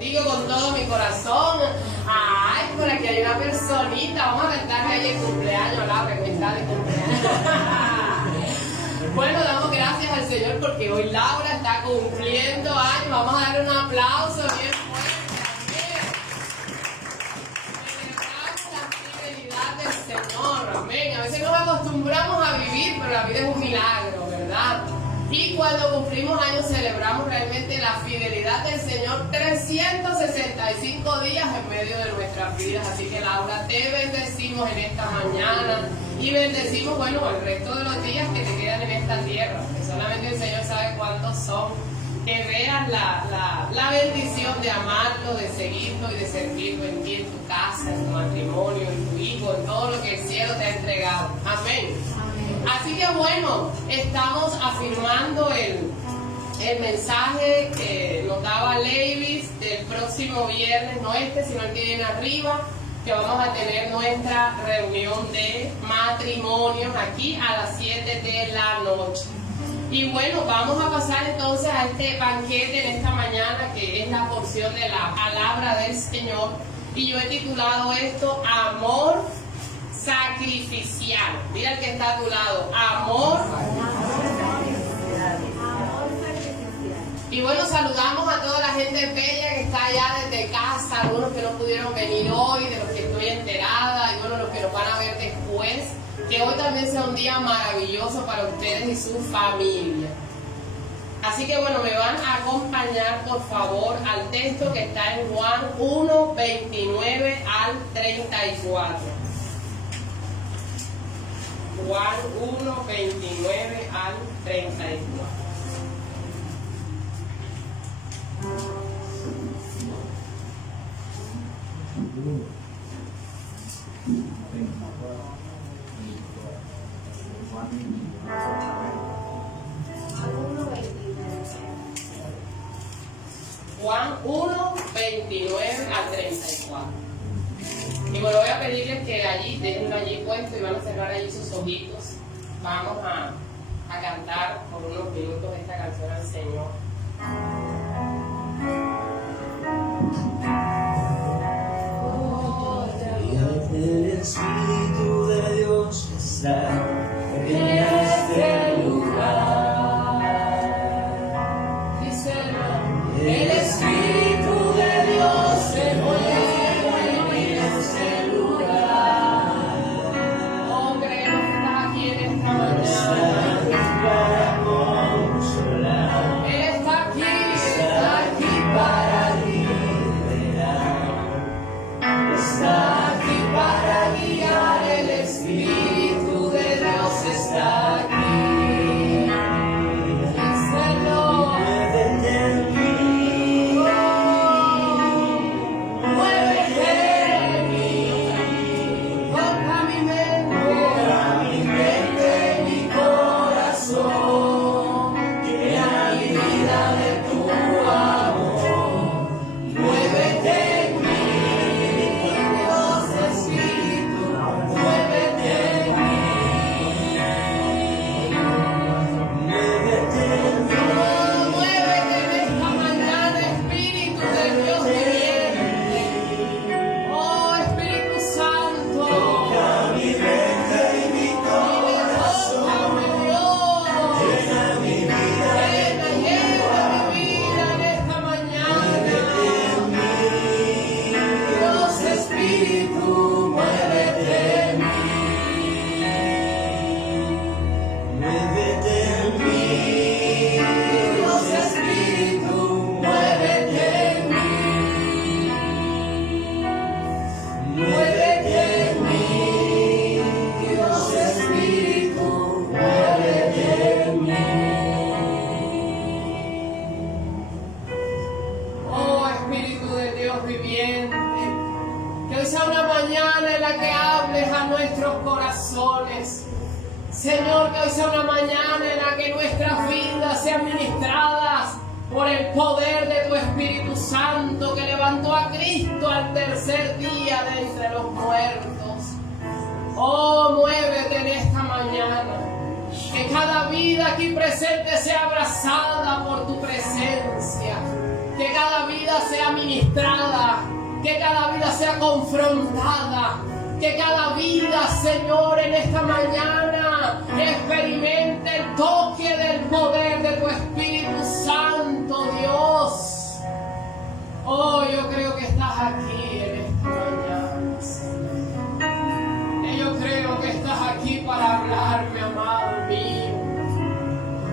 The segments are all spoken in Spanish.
Digo con todo mi corazón. Ay, por aquí hay una personita. Vamos a cantarle ahí el cumpleaños, Laura, que está de cumpleaños. Bueno, damos gracias al Señor porque hoy Laura está cumpliendo años. Vamos a darle un aplauso bien fuerte. Celebramos la fidelidad del Señor. Amén. A veces nos acostumbramos a vivir, pero la vida es un milagro, ¿verdad? Y cuando cumplimos años celebramos realmente la fidelidad del Señor 365 días en medio de nuestras vidas. Así que Laura, te bendecimos en esta mañana y bendecimos, bueno, el resto de los días que te quedan en esta tierra, que solamente el Señor sabe cuántos son. Que veas la bendición de amarlo, de seguirlo y de servirlo en ti, en tu casa, en tu matrimonio, en tu hijo, en todo lo que el cielo te ha entregado. Amén. Así que bueno, estamos afirmando el mensaje que nos daba Levis del próximo viernes, no este, sino el que viene arriba, que vamos a tener nuestra reunión de matrimonios aquí a las 7 de la noche. Y bueno, vamos a pasar entonces a este banquete en esta mañana, que es la porción de la palabra del Señor. Y yo he titulado esto Amor Sacrificial. Mira el que está a tu lado, amor sacrificial. Y bueno, saludamos a toda la gente bella que está allá desde casa, algunos que no pudieron venir hoy, de los que estoy enterada, y bueno, los que nos van a ver después. Que hoy también sea un día maravilloso para ustedes y su familia. Así que bueno, me van a acompañar por favor al texto que está en Juan 1, 29 al 34. Juan 1, 29 al 34. Juan 1, 29 al 34. Y bueno, voy a pedirles que allí, déjenlo allí puesto y van a cerrar allí sus ojitos. Vamos a cantar por unos minutos esta canción al Señor. El Espíritu de Dios está en este lugar. El Espíritu de Dios se mueve en este lugar. Oh, creemos que estás aquí en esta mañana. Para consolar. Él está aquí Para liberar. Está aquí para guiar. El Espíritu de Dios está aquí. Señor, que hoy sea una mañana en la que nuestras vidas sean ministradas por el poder de tu Espíritu Santo que levantó a Cristo al tercer día de entre los muertos. Oh, muévete en esta mañana. Que cada vida aquí presente sea abrazada por tu presencia. que cada vida sea ministrada, que cada vida sea confrontada, que cada vida, Señor, en esta mañana experimente el toque del poder de tu Espíritu Santo, Dios. Oh, yo creo que estás aquí en esta mañana, Señor. Y yo creo que estás aquí para hablarme, amado mío.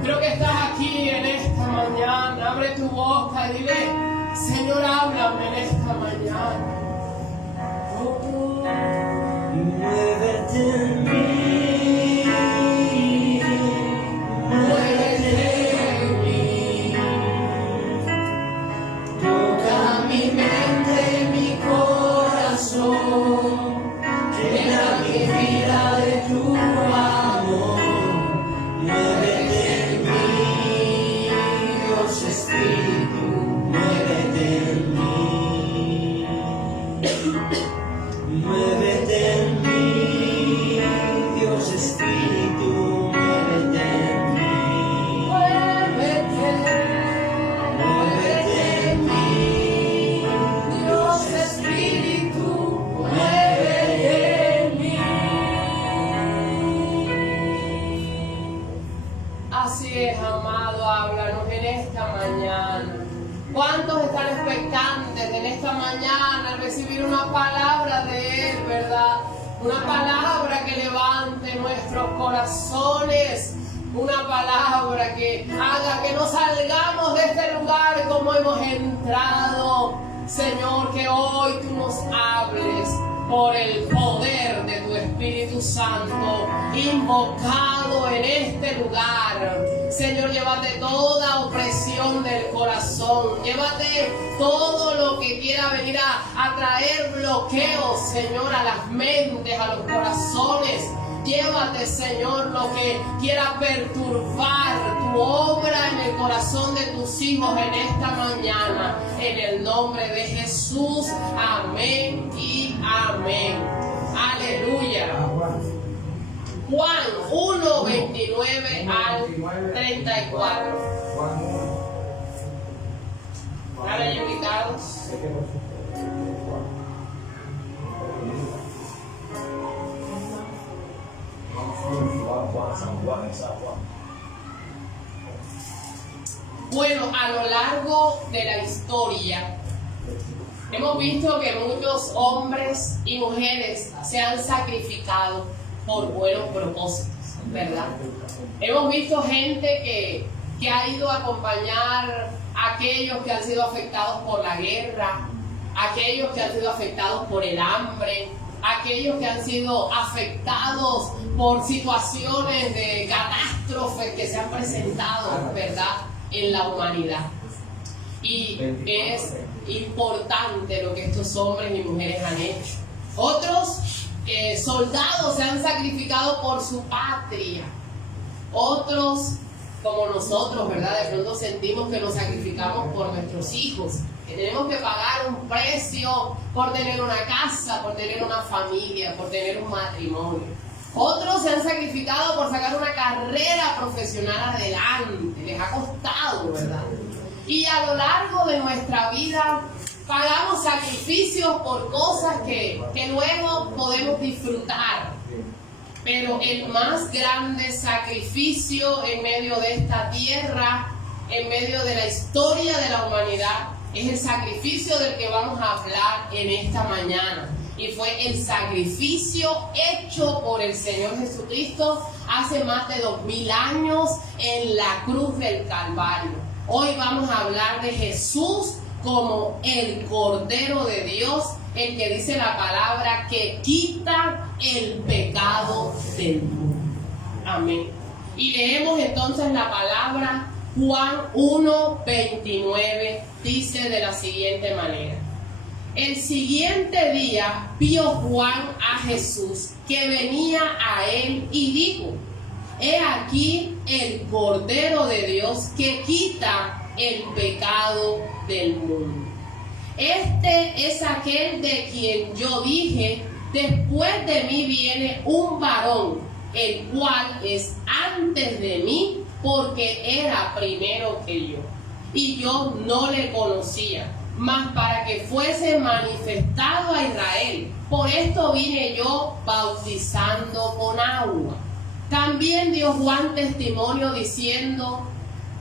Creo que estás aquí en esta mañana. Abre tu boca y dile: Señor, háblame en esta mañana. Oh, muévete en mí, muévete en mí, toca mi mente y mi corazón, llena mi vida de tu amor, muévete en mí, Dios Espíritu, muévete en mí. Muévete en mí, Dios Espíritu, muévete en mí. Muévete en mí, Dios Espíritu, muévete en mí. así es, amado, háblanos en esta mañana. ¿Cuántos están expectantes en esta mañana al recibir una palabra de Él, verdad? Una palabra que levante nuestros corazones, una palabra que haga que no salgamos de este lugar como hemos entrado. Señor, que hoy tú nos hables por el poder de tu Espíritu Santo invocado en este lugar. Señor, llévate toda opresión del corazón, llévate todo lo que quiera venir a traer bloqueos, Señor, a las mentes, a los corazones. Llévate, Señor, lo que quiera perturbar tu obra en el corazón de tus hijos en esta mañana. En el nombre de Jesús. Amén y amén. Aleluya. Juan 1, 29 al 34. ¿Están ahí ubicados? Bueno, a lo largo de la historia hemos visto que muchos hombres y mujeres se han sacrificado por buenos propósitos, ¿verdad? Hemos visto gente que ha ido a acompañar a aquellos que han sido afectados por la guerra, aquellos que han sido afectados por el hambre, aquellos que han sido afectados por situaciones de catástrofes que se han presentado, ¿verdad?, en la humanidad. Y es importante lo que estos hombres y mujeres han hecho. Otros soldados se han sacrificado por su patria. Otros, como nosotros, ¿verdad?, de pronto sentimos que nos sacrificamos por nuestros hijos, que tenemos que pagar un precio por tener una casa, por tener una familia, por tener un matrimonio. Otros se han sacrificado por sacar una carrera profesional adelante, les ha costado, ¿verdad? Y a lo largo de nuestra vida pagamos sacrificios por cosas que luego podemos disfrutar. Pero el más grande sacrificio en medio de esta tierra, en medio de la historia de la humanidad, es el sacrificio del que vamos a hablar en esta mañana. Y fue el sacrificio hecho por el Señor Jesucristo hace más de 2000 años en la cruz del Calvario. Hoy vamos a hablar de Jesús como el Cordero de Dios, el que dice la palabra que quita el pecado del mundo. Amén. Y leemos entonces la palabra. Juan 1, 29 dice de la siguiente manera: el siguiente día vio Juan a Jesús que venía a él y dijo: he aquí el Cordero de Dios que quita el pecado del mundo. Este es aquel de quien yo dije: después de mí viene un varón, el cual es antes de mí, porque era primero que yo. y yo no le conocía, mas para que fuese manifestado a Israel. Por esto vine yo bautizando con agua. También dio Juan testimonio diciendo: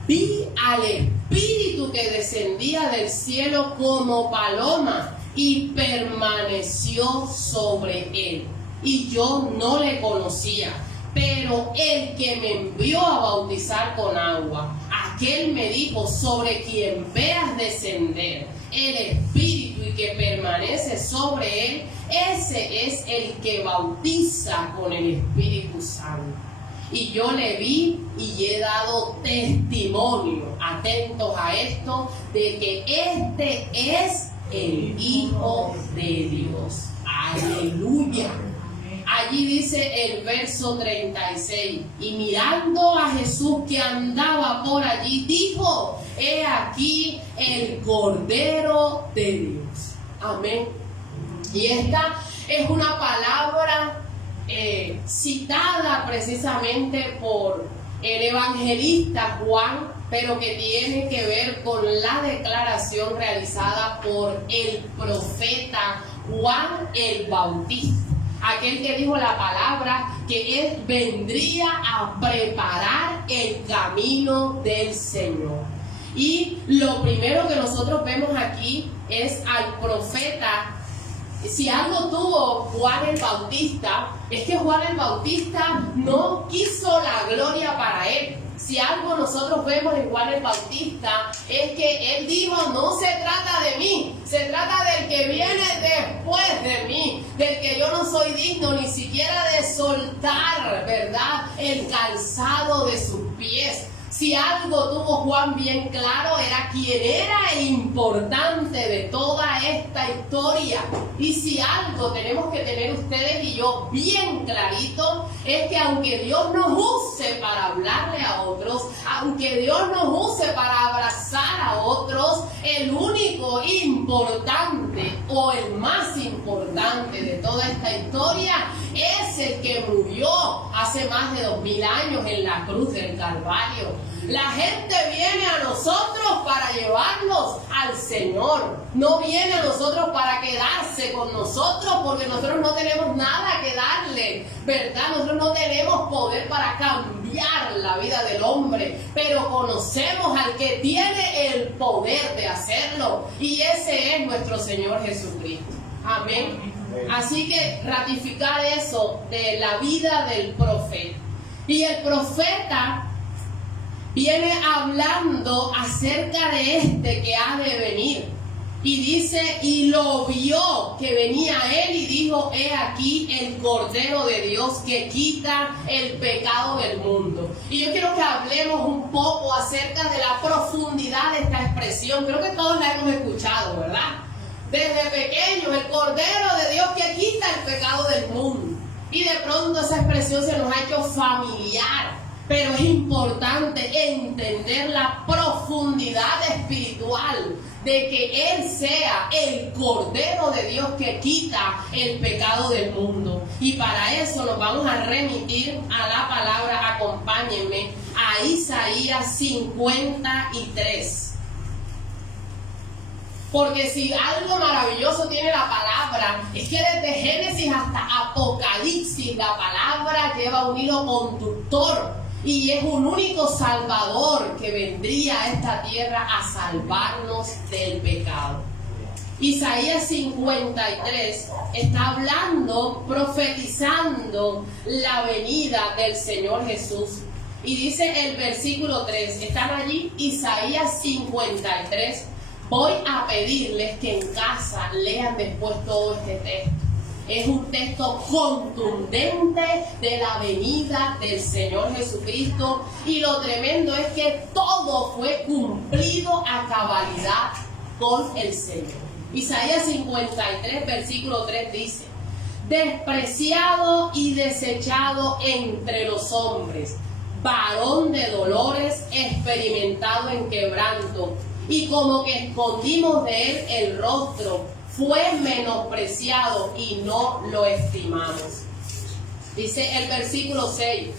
vi al Espíritu que descendía del cielo como paloma y permaneció sobre él. Y yo no le conocía, pero el que me envió a bautizar con agua, aquel me dijo: sobre quien veas descender el Espíritu y que permanece sobre él, ese es el que bautiza con el Espíritu Santo. Y yo le vi y he dado testimonio, atentos a esto, de que este es el Hijo de Dios. Aleluya. Allí dice el verso 36, y mirando a Jesús que andaba por allí, dijo: he aquí el Cordero de Dios. Amén. Y esta es una palabra citada precisamente por el evangelista Juan, pero que tiene que ver con la declaración realizada por el profeta Juan el Bautista, aquel que dijo la palabra que él vendría a preparar el camino del Señor. Y lo primero que nosotros vemos aquí es al profeta. Si algo tuvo Juan el Bautista, es que Juan el Bautista no quiso la gloria para él. Si algo nosotros vemos en Juan el Bautista, es que él dijo: no se trata de mí, se trata del que viene después de mí, del que yo no soy digno ni siquiera de soltar, ¿verdad?, el calzado de sus pies. Si algo tuvo Juan bien claro, era quién era el importante de toda esta historia. Y si algo tenemos que tener ustedes y yo bien clarito, es que aunque Dios nos use para hablarle a otros, aunque Dios nos use para abrazar a otros, el único importante o el más importante de toda esta historia es el que murió hace más de 2000 años en la cruz del Calvario. La gente viene a nosotros para llevarnos al Señor. No viene a nosotros para quedarse con nosotros, porque nosotros no tenemos nada que darle, ¿verdad? Nosotros no tenemos poder para cambiar la vida del hombre, pero conocemos al que tiene el poder de hacerlo, y ese es nuestro Señor Jesucristo. Amén. Así que ratificar eso de la vida del profeta. Y el profeta viene hablando acerca de este que ha de venir. Y dice: y lo vio que venía él y dijo: he aquí el Cordero de Dios que quita el pecado del mundo. Y yo quiero que hablemos un poco acerca de la profundidad de esta expresión. Creo que todos la hemos escuchado, ¿verdad? Desde pequeños: el Cordero de Dios que quita el pecado del mundo. Y de pronto esa expresión se nos ha hecho familiar. Pero es importante entender la profundidad espiritual de que Él sea el Cordero de Dios que quita el pecado del mundo. Y para eso nos vamos a remitir a la palabra, acompáñenme, a Isaías 53. Porque si algo maravilloso tiene la palabra, es que desde Génesis hasta Apocalipsis la palabra lleva un hilo conductor. Y es un único Salvador que vendría a esta tierra a salvarnos del pecado. Isaías 53 está hablando, profetizando la venida del Señor Jesús. Y dice el versículo 3, ¿están allí? Isaías 53. Voy a pedirles que en casa lean después todo este texto. Es un texto contundente de la venida del Señor Jesucristo, y lo tremendo es que todo fue cumplido a cabalidad con el Señor. Isaías 53, versículo 3 dice: despreciado y desechado entre los hombres, varón de dolores, experimentado en quebranto, y como que escondimos de él el rostro, fue menospreciado y no lo estimamos. Dice el versículo 6: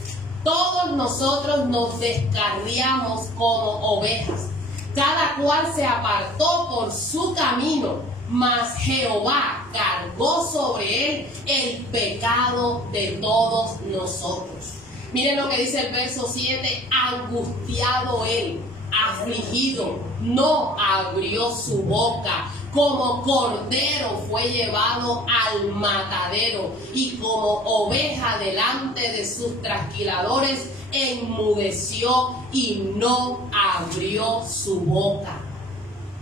todos nosotros nos descarriamos como ovejas, Cada cual se apartó por su camino, mas Jehová cargó sobre él el pecado de todos nosotros. Miren lo que dice el verso 7, angustiado él, afligido, no abrió su boca. Como cordero fue llevado al matadero, y como oveja delante de sus trasquiladores, enmudeció y no abrió su boca.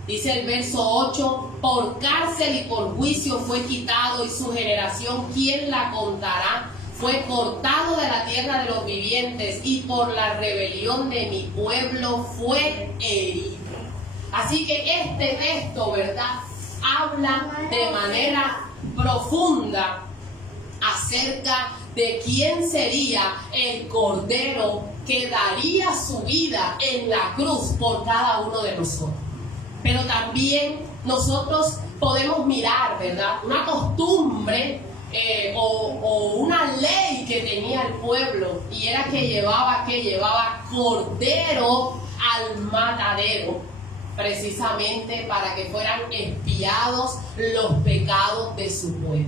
Dice el verso 8, por cárcel y por juicio fue quitado, y su generación, ¿quién la contará? Fue cortado de la tierra de los vivientes, y por la rebelión de mi pueblo fue herido. Así que este texto, ¿verdad?, habla de manera profunda acerca de quién sería el cordero que daría su vida en la cruz por cada uno de nosotros. Pero también nosotros podemos mirar, ¿verdad?, una costumbre o una ley que tenía el pueblo, y era que llevaba cordero al matadero, precisamente para que fueran expiados los pecados de su pueblo.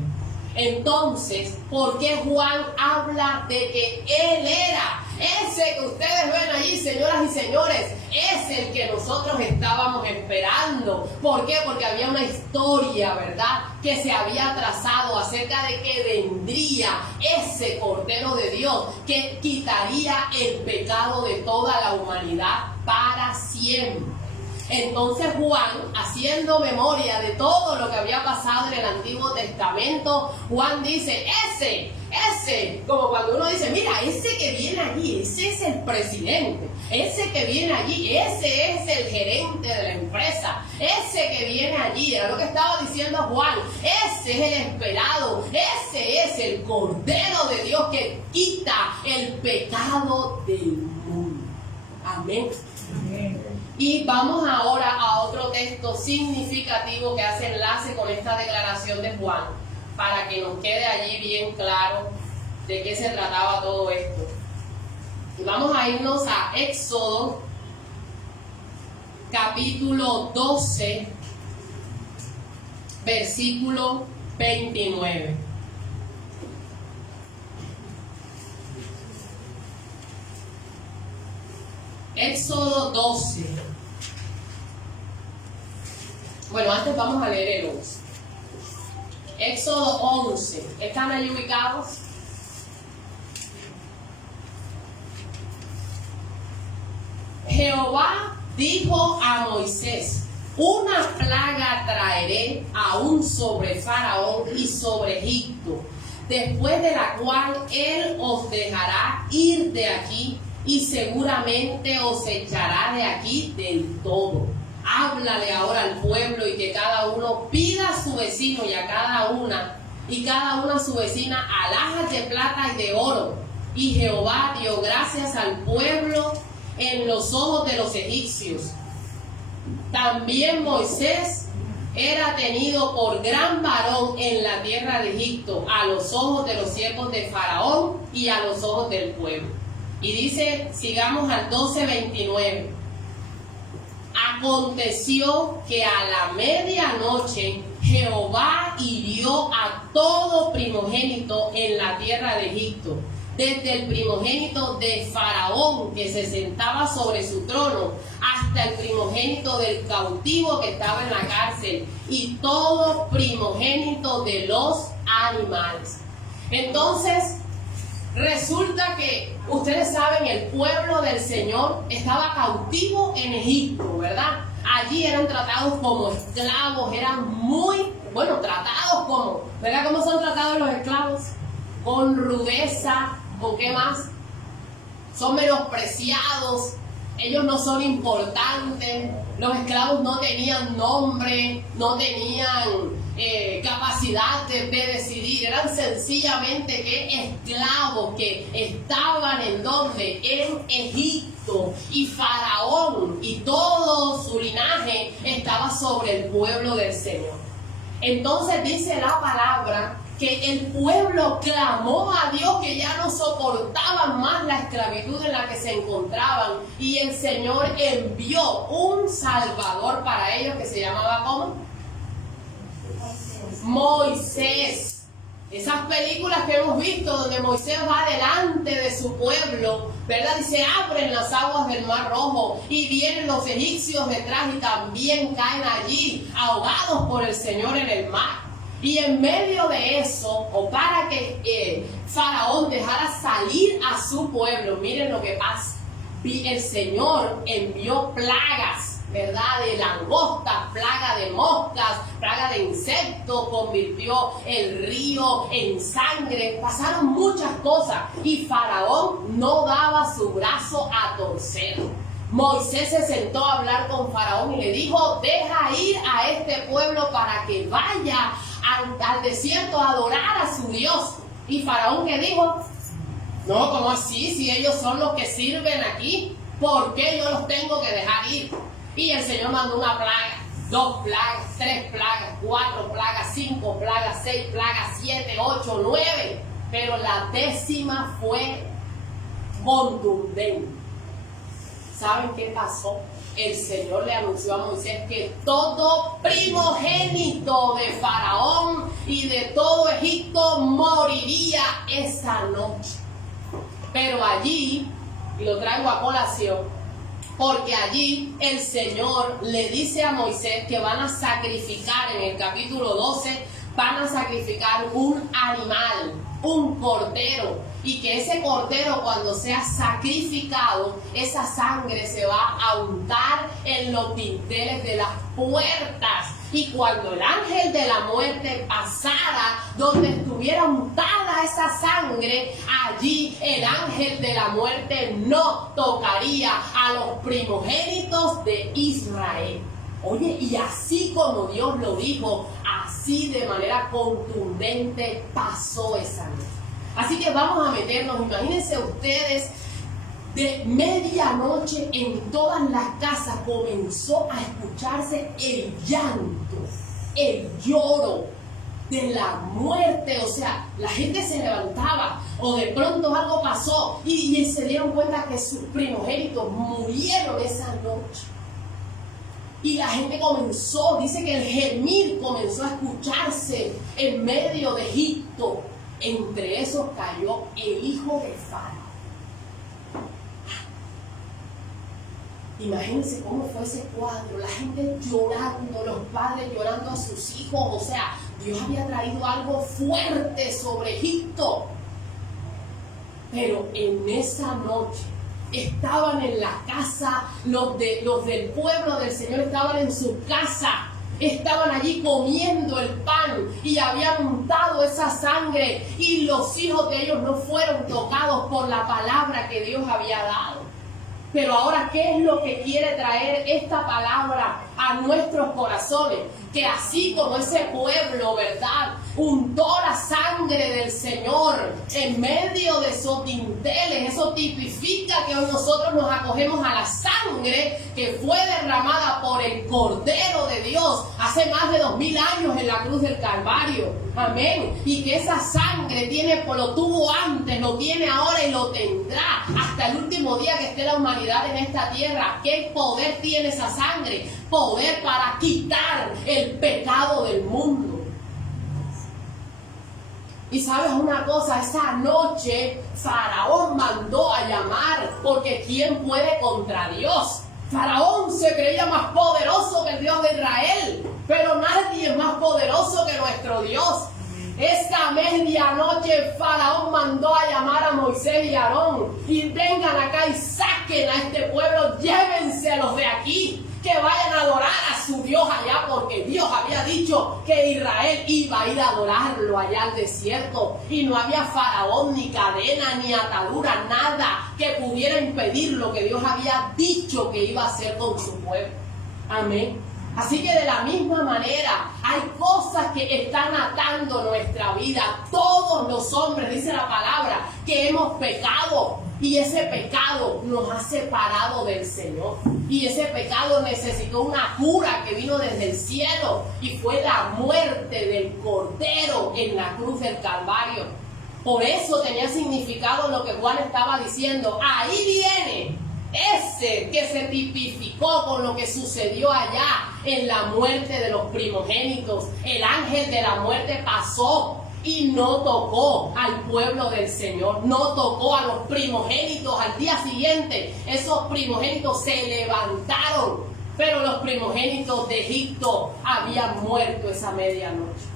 Entonces, ¿por qué Juan habla de que él era ese que ustedes ven allí, señoras y señores? Es el que nosotros estábamos esperando. ¿Por qué? Porque había una historia, ¿verdad?, que se había trazado acerca de que vendría ese Cordero de Dios que quitaría el pecado de toda la humanidad para siempre. Entonces Juan, haciendo memoria de todo lo que había pasado en el Antiguo Testamento, Juan dice, ese, como cuando uno dice, mira, ese que viene allí, ese es el presidente, ese que viene allí, ese es el gerente de la empresa, ese que viene allí, era lo que estaba diciendo Juan, ese es el esperado, ese es el Cordero de Dios que quita el pecado del mundo. Amén. Amén. Y vamos ahora a otro texto significativo que hace enlace con esta declaración de Juan, para que nos quede allí bien claro de qué se trataba todo esto. Y vamos a irnos a Éxodo, capítulo 12, versículo 29. Éxodo 12. Bueno, antes vamos a leer el 11. Éxodo 11. ¿Están ahí ubicados? Jehová dijo a Moisés, una plaga traeré aún sobre Faraón y sobre Egipto, después de la cual él os dejará ir de aquí, y seguramente os echará de aquí del todo. Háblale ahora al pueblo, y que cada uno pida a su vecino y cada una a su vecina alhajas de plata y de oro. Y Jehová dio gracias al pueblo en los ojos de los egipcios. También Moisés era tenido por gran varón en la tierra de Egipto, a los ojos de los siervos de Faraón y a los ojos del pueblo. Y dice, sigamos al 12:29. Aconteció que a la medianoche Jehová hirió a todo primogénito en la tierra de Egipto, desde el primogénito de Faraón que se sentaba sobre su trono, hasta el primogénito del cautivo que estaba en la cárcel, y todo primogénito de los animales. Entonces, resulta que, ustedes saben, el pueblo del Señor estaba cautivo en Egipto, ¿verdad? Allí eran tratados como esclavos, eran muy, tratados como, ¿verdad? ¿Cómo son tratados los esclavos? Con rudeza, ¿con qué más? Son menospreciados, ellos no son importantes, los esclavos no tenían nombre, no tenían capacidad de decidir, eran sencillamente esclavos que estaban en donde, en Egipto, y Faraón y todo su linaje estaba sobre el pueblo del Señor. Entonces dice la palabra que el pueblo clamó a Dios, que ya no soportaban más la esclavitud en la que se encontraban, y el Señor envió un Salvador para ellos que se llamaba ¿cómo? Moisés. Esas películas que hemos visto donde Moisés va delante de su pueblo, ¿verdad? Y se abren las aguas del Mar Rojo y vienen los egipcios detrás y también caen allí ahogados por el Señor en el mar. Y en medio de eso, o para que Faraón dejara salir a su pueblo, miren lo que pasa. El Señor envió plagas, ¿verdad? De langostas, plaga de moscas, plaga de insectos, convirtió el río en sangre, pasaron muchas cosas y Faraón no daba su brazo a torcer. Moisés se sentó a hablar con Faraón y le dijo: deja ir a este pueblo para que vaya al desierto a adorar a su Dios. Y Faraón, ¿qué dijo? No, ¿cómo así? Si ellos son los que sirven aquí, ¿por qué yo los tengo que dejar ir? Y el Señor mandó una plaga, 2 plagas, 3 plagas, 4 plagas, 5 plagas, 6 plagas, 7, 8, 9. Pero la 10ª fue contundente. ¿Saben qué pasó? El Señor le anunció a Moisés que todo primogénito de Faraón y de todo Egipto moriría esa noche. Pero allí, y lo traigo a colación, porque allí el Señor le dice a Moisés que van a sacrificar, en el capítulo 12, van a sacrificar un animal, un cordero, y que ese cordero, cuando sea sacrificado, esa sangre se va a untar en los dinteles de las puertas. Y cuando el ángel de la muerte pasara donde estuviera untada esa sangre, allí el ángel de la muerte no tocaría a los primogénitos de Israel. Oye, y así como Dios lo dijo, así de manera contundente pasó esa noche. Así que vamos a meternos, imagínense ustedes, de medianoche en todas las casas comenzó a escucharse el llanto, el lloro de la muerte. O sea, la gente se levantaba o de pronto algo pasó y se dieron cuenta que sus primogénitos murieron esa noche. Y la gente comenzó, dice que el gemir comenzó a escucharse en medio de Egipto. Entre esos cayó el hijo de Faraón. Imagínense cómo fue ese cuadro, la gente llorando, los padres llorando a sus hijos. O sea, Dios había traído algo fuerte sobre Egipto. Pero en esa noche estaban en la casa, los del pueblo del Señor estaban en su casa. Estaban allí comiendo el pan y habían untado esa sangre y los hijos de ellos no fueron tocados por la palabra que Dios había dado. Pero ahora, ¿qué es lo que quiere traer esta palabra a nuestros corazones? Que así como ese pueblo, ¿verdad?, untó la sangre del Señor en medio de esos dinteles. Eso tipifica que hoy nosotros nos acogemos a la sangre que fue derramada por el Cordero de Dios hace más de 2000 años en la cruz del Calvario. Amén. Y que esa sangre lo tuvo antes, lo tiene ahora y lo tendrá hasta el último día que esté la humanidad en esta tierra. ¿Qué poder tiene esa sangre? Poder para quitar el pecado del mundo. Y sabes una cosa, esa noche Faraón mandó a llamar, porque ¿quién puede contra Dios? Faraón se creía más poderoso que el Dios de Israel, pero nadie es más poderoso que nuestro Dios. Esta medianoche Faraón mandó a llamar a Moisés y Aarón y vengan acá y saquen a este pueblo, llévenselos de aquí, que vayan a adorar a su Dios allá, porque Dios había dicho que Israel iba a ir a adorarlo allá al desierto y no había faraón, ni cadena, ni atadura, nada que pudiera impedir lo que Dios había dicho que iba a hacer con su pueblo. Amén. Así que de la misma manera hay cosas que que están atando nuestra vida. Todos los hombres, dice la palabra, que hemos pecado. Y ese pecado nos ha separado del Señor. Y ese pecado necesitó una cura que vino desde el cielo. Y fue la muerte del Cordero en la cruz del Calvario. Por eso tenía significado lo que Juan estaba diciendo. Ahí viene ese que se tipificó con lo que sucedió allá en la muerte de los primogénitos. El ángel de la muerte pasó y no tocó al pueblo del Señor, no tocó a los primogénitos. Al día siguiente, esos primogénitos se levantaron, pero los primogénitos de Egipto habían muerto esa medianoche.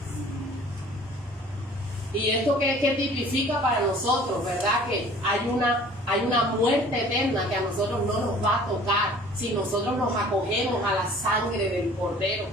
Y esto que tipifica para nosotros, ¿verdad? Que hay una muerte eterna que a nosotros no nos va a tocar si nosotros nos acogemos a la sangre del Cordero.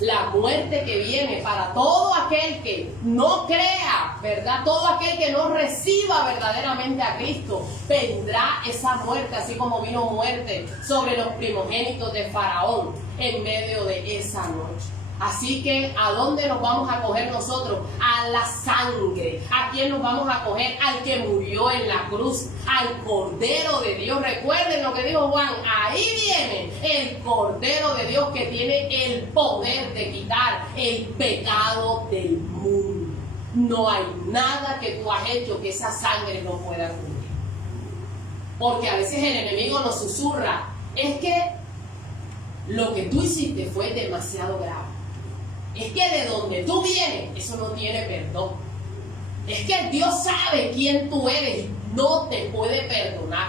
La muerte que viene para todo aquel que no crea, ¿verdad? Todo aquel que no reciba verdaderamente a Cristo, vendrá esa muerte, así como vino muerte sobre los primogénitos de Faraón en medio de esa noche. Así que, ¿a dónde nos vamos a acoger nosotros? A la sangre. ¿A quién nos vamos a acoger? Al que murió en la cruz, al Cordero de Dios. Recuerden lo que dijo Juan, ahí viene el Cordero de Dios que tiene el poder de quitar el pecado del mundo. No hay nada que tú has hecho que esa sangre no pueda cubrir. Porque a veces el enemigo nos susurra, es que lo que tú hiciste fue demasiado grave. Es que de donde tú vienes, eso no tiene perdón. Es que Dios sabe quién tú eres y no te puede perdonar.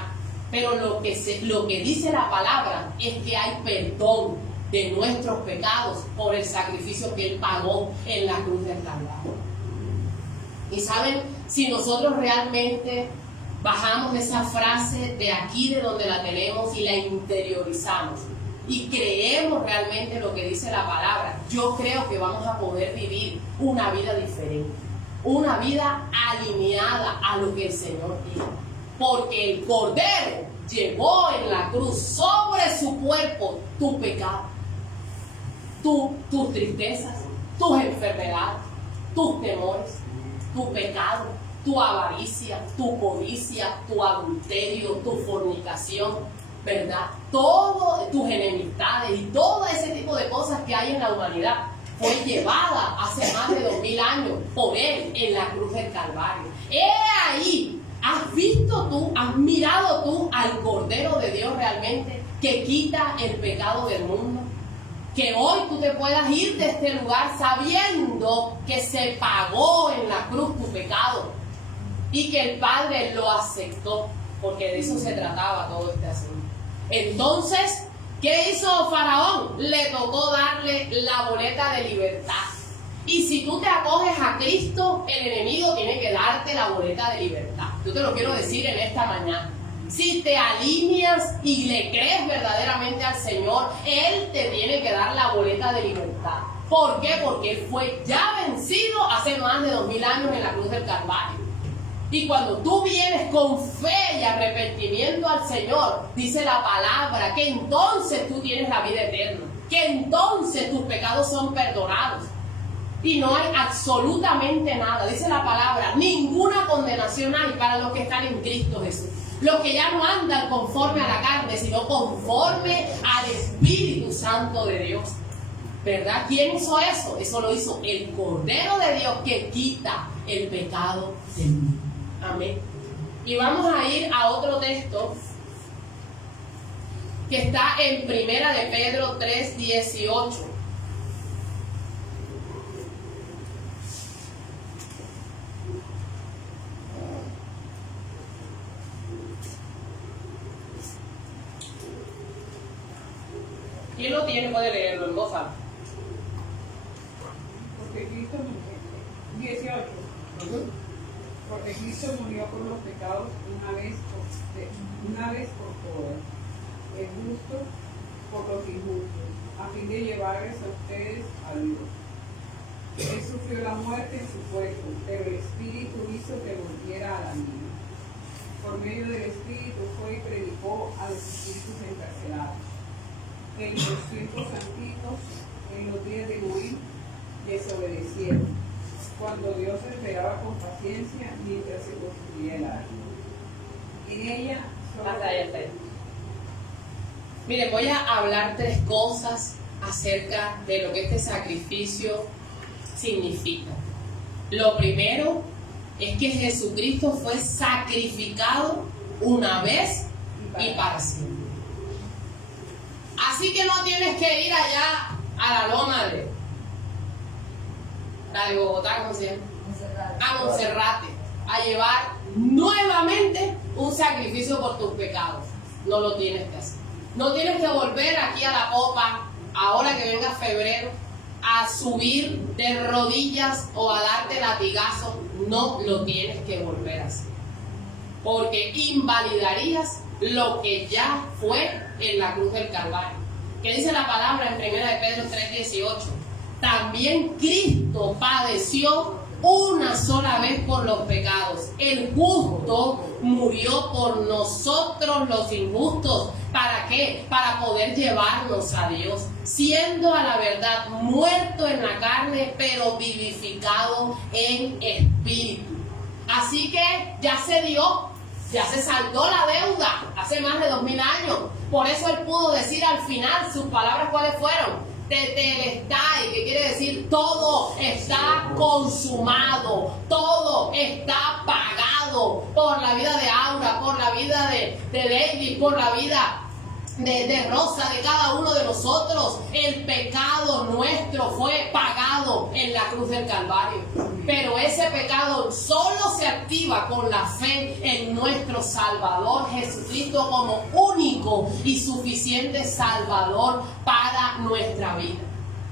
Pero lo que dice la palabra es que hay perdón de nuestros pecados por el sacrificio que Él pagó en la cruz del Calvario. Y saben, si nosotros realmente bajamos esa frase de aquí, de donde la tenemos, y la interiorizamos, y creemos realmente lo que dice la palabra, yo creo que vamos a poder vivir una vida diferente, una vida alineada a lo que el Señor dijo. Porque el Cordero llevó en la cruz sobre su cuerpo tu pecado, tus tristezas, tus enfermedades, tus temores, tu pecado, tu avaricia, tu codicia, tu adulterio, tu fornicación, ¿verdad? Todo, tus enemistades y todo ese tipo de cosas que hay en la humanidad fue llevada hace más de 2000 años por Él en la cruz del Calvario. He ahí, ¿has visto tú, has mirado tú al Cordero de Dios realmente que quita el pecado del mundo? Que hoy tú te puedas ir de este lugar sabiendo que se pagó en la cruz tu pecado y que el Padre lo aceptó, porque de eso se trataba todo este asunto. Entonces, ¿qué hizo Faraón? Le tocó darle la boleta de libertad. Y si tú te acoges a Cristo, el enemigo tiene que darte la boleta de libertad. Yo te lo quiero decir en esta mañana. Si te alineas y le crees verdaderamente al Señor, Él te tiene que dar la boleta de libertad. ¿Por qué? Porque Él fue ya vencido hace más de 2000 años en la cruz del Calvario. Y cuando tú vienes con fe y arrepentimiento al Señor, dice la palabra que entonces tú tienes la vida eterna, que entonces tus pecados son perdonados. Y no hay absolutamente nada, dice la palabra, ninguna condenación hay para los que están en Cristo Jesús. Los que ya no andan conforme a la carne, sino conforme al Espíritu Santo de Dios. ¿Verdad? ¿Quién hizo eso? Eso lo hizo el Cordero de Dios que quita el pecado del mundo. Amén. Y vamos a ir a otro texto que está en Primera de Pedro 3:18. ¿Quién lo tiene? Puede leerlo en voz alta. Porque Cristo 18. Porque Cristo murió por los pecados una vez por todas, el justo por los injustos, a fin de llevarles a ustedes a Dios. Él sufrió la muerte en su cuerpo, pero el Espíritu hizo que volviera a la vida. Por medio del Espíritu fue y predicó a los espíritus encarcelados, en los tiempos antiguos, en los días de Noé, desobedecieron, cuando Dios esperaba con paciencia mientras se construía el arca. En ella solo... Hasta ahí. Mire, voy a hablar 3 cosas acerca de lo que este sacrificio significa. Lo primero es que Jesucristo fue sacrificado una vez y para siempre. Así que no tienes que ir allá a la loma de Bogotá, ¿cómo se llama? A Monserrate, a llevar nuevamente un sacrificio por tus pecados. No lo tienes que hacer. No tienes que volver aquí a la popa, ahora que venga febrero, a subir de rodillas o a darte latigazo. No lo tienes que volver a hacer, porque invalidarías lo que ya fue en la cruz del Calvario. ¿Qué dice la palabra en 1 de Pedro 3:18? También Cristo padeció una sola vez por los pecados. El justo murió por nosotros los injustos. ¿Para qué? Para poder llevarnos a Dios, siendo a la verdad muerto en la carne, pero vivificado en espíritu. Así que ya se dio, ya se saldó la deuda hace más de 2000 años. Por eso él pudo decir al final, sus palabras, ¿cuáles fueron? Tetelestai, que quiere decir todo está consumado, todo está pagado, por la vida de Aura, por la vida de David, por la vida de Rosa, de cada uno de nosotros. El pecado nuestro fue pagado en la cruz del Calvario, pero ese pecado solo se activa con la fe en nuestro Salvador Jesucristo como único y suficiente Salvador para nuestra vida.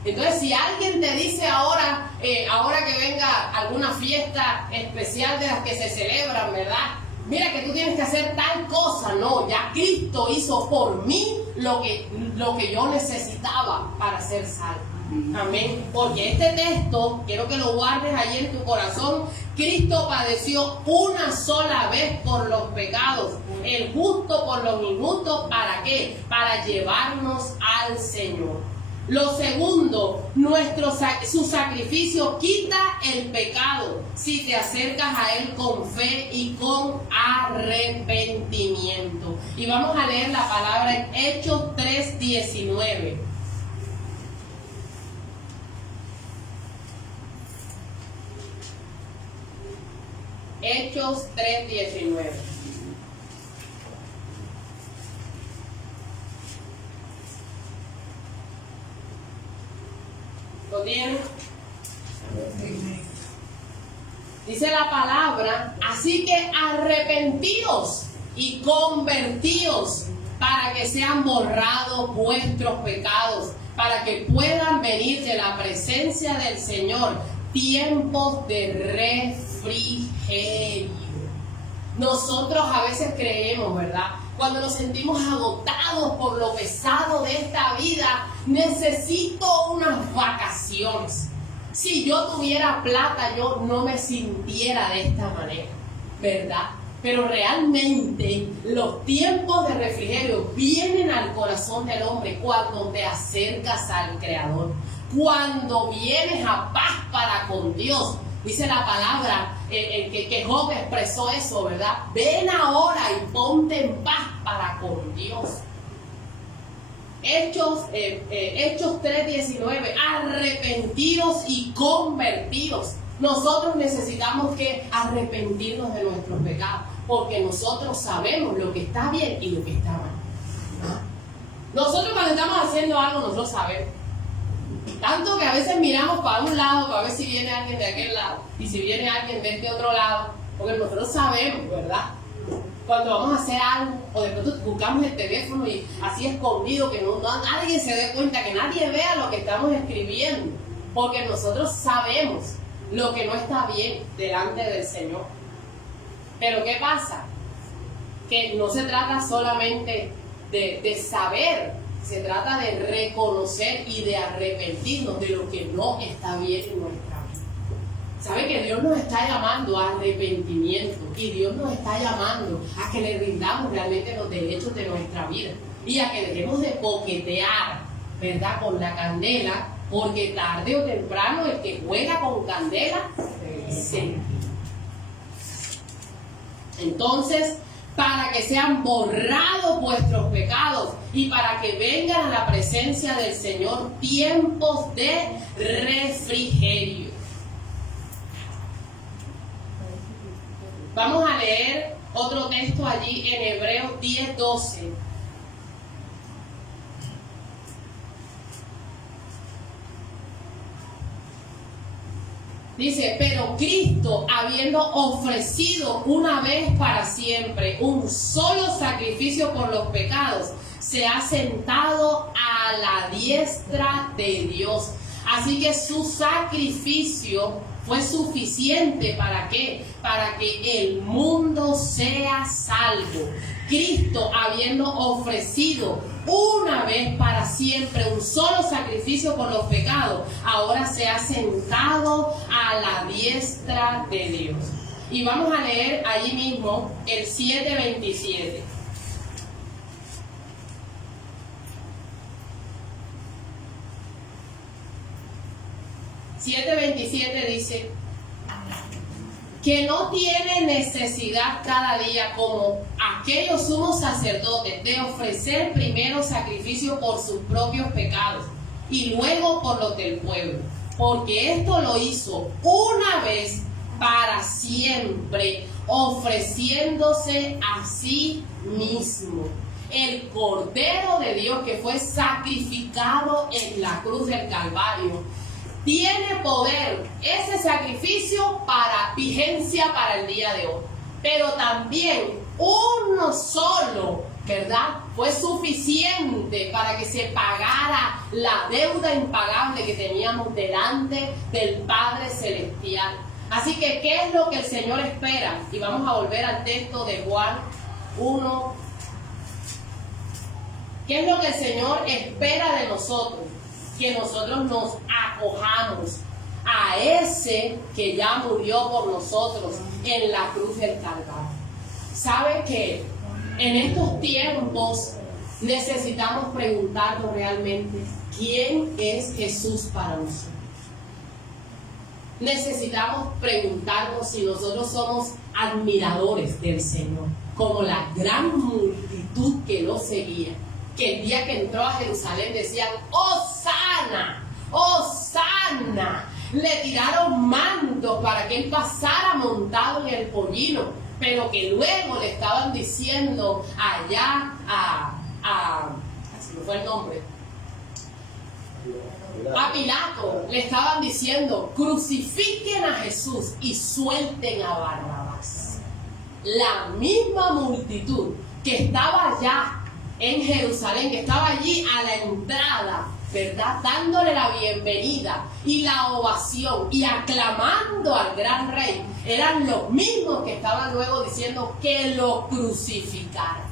Entonces, si alguien te dice ahora que venga alguna fiesta especial de las que se celebran, ¿verdad? Mira que tú tienes que hacer tal cosa. No, ya Cristo hizo por mí lo que yo necesitaba para ser salvo. Amén. Porque este texto, quiero que lo guardes ahí en tu corazón. Cristo padeció una sola vez por los pecados, el justo por los injustos. ¿Para qué? Para llevarnos al Señor. Lo segundo, su sacrificio quita el pecado si te acercas a Él con fe y con arrepentimiento. Y vamos a leer la palabra en Hechos 3:19. Hechos 3:19. ¿Lo tienen? Dice la palabra, así que arrepentíos y convertíos para que sean borrados vuestros pecados, para que puedan venir de la presencia del Señor tiempos de refrigerio. Nosotros a veces creemos, ¿verdad? Cuando nos sentimos agotados por lo pesado de esta vida, necesito unas vacaciones. Si yo tuviera plata, yo no me sintiera de esta manera, ¿verdad? Pero realmente los tiempos de refrigerio vienen al corazón del hombre cuando te acercas al Creador, cuando vienes a paz para con Dios. Dice la palabra que Job expresó eso, ¿verdad? Ven ahora y ponte en paz para con Dios. Hechos 3:19, arrepentiros y convertidos. Nosotros necesitamos que arrepentirnos de nuestros pecados, porque nosotros sabemos lo que está bien y lo que está mal. ¿Ah? Nosotros cuando estamos haciendo algo, nosotros sabemos. Tanto que a veces miramos para un lado para ver si viene alguien de aquel lado y si viene alguien de este otro lado, porque nosotros sabemos, ¿verdad? Cuando vamos a hacer algo, o de pronto buscamos el teléfono y así escondido, que no nadie se dé cuenta, que nadie vea lo que estamos escribiendo, porque nosotros sabemos lo que no está bien delante del Señor. Pero ¿qué pasa? Que no se trata solamente de saber, se trata de reconocer y de arrepentirnos de lo que no está bien en nuestra vida. ¿Sabe que Dios nos está llamando a arrepentimiento? Y Dios nos está llamando a que le rindamos realmente los derechos de nuestra vida y a que dejemos de coquetear, ¿verdad? Con la candela, porque tarde o temprano el que juega con candela se quema. Entonces, para que sean borrados vuestros pecados y para que vengan a la presencia del Señor tiempos de refrigerio. Vamos a leer otro texto allí en Hebreos 10:12. Dice, pero Cristo, habiendo ofrecido una vez para siempre un solo sacrificio por los pecados, se ha sentado a la diestra de Dios. Así que su sacrificio fue suficiente ¿para qué? Para que el mundo sea salvo. Cristo, habiendo ofrecido una vez para siempre un solo sacrificio por los pecados, ahora se ha sentado a la diestra de Dios. Y vamos a leer allí mismo el 7:27. Dice que no tiene necesidad cada día, como aquellos sumos sacerdotes, de ofrecer primero sacrificio por sus propios pecados y luego por los del pueblo, porque esto lo hizo una vez para siempre, ofreciéndose a sí mismo. El Cordero de Dios que fue sacrificado en la cruz del Calvario tiene poder, ese sacrificio, para vigencia para el día de hoy. Pero también uno solo, ¿verdad?, fue suficiente para que se pagara la deuda impagable que teníamos delante del Padre Celestial. Así que, ¿qué es lo que el Señor espera? Y vamos a volver al texto de Juan 1. ¿Qué es lo que el Señor espera de nosotros? Que nosotros nos acojamos a ese que ya murió por nosotros en la cruz del Calvario. ¿Sabe que en estos tiempos necesitamos preguntarnos realmente quién es Jesús para nosotros? Necesitamos preguntarnos si nosotros somos admiradores del Señor, como la gran multitud que lo seguía, que el día que entró a Jerusalén decían, ¡Hosana! ¡Hosana! Le tiraron mantos para que él pasara montado en el pollino, pero que luego le estaban diciendo allá se me fue el nombre, a Pilato, le estaban diciendo, crucifiquen a Jesús y suelten a Barrabás. La misma multitud que estaba allá en Jerusalén, que estaba allí a la entrada, ¿verdad?, dándole la bienvenida y la ovación y aclamando al gran rey, eran los mismos que estaban luego diciendo que lo crucificaran.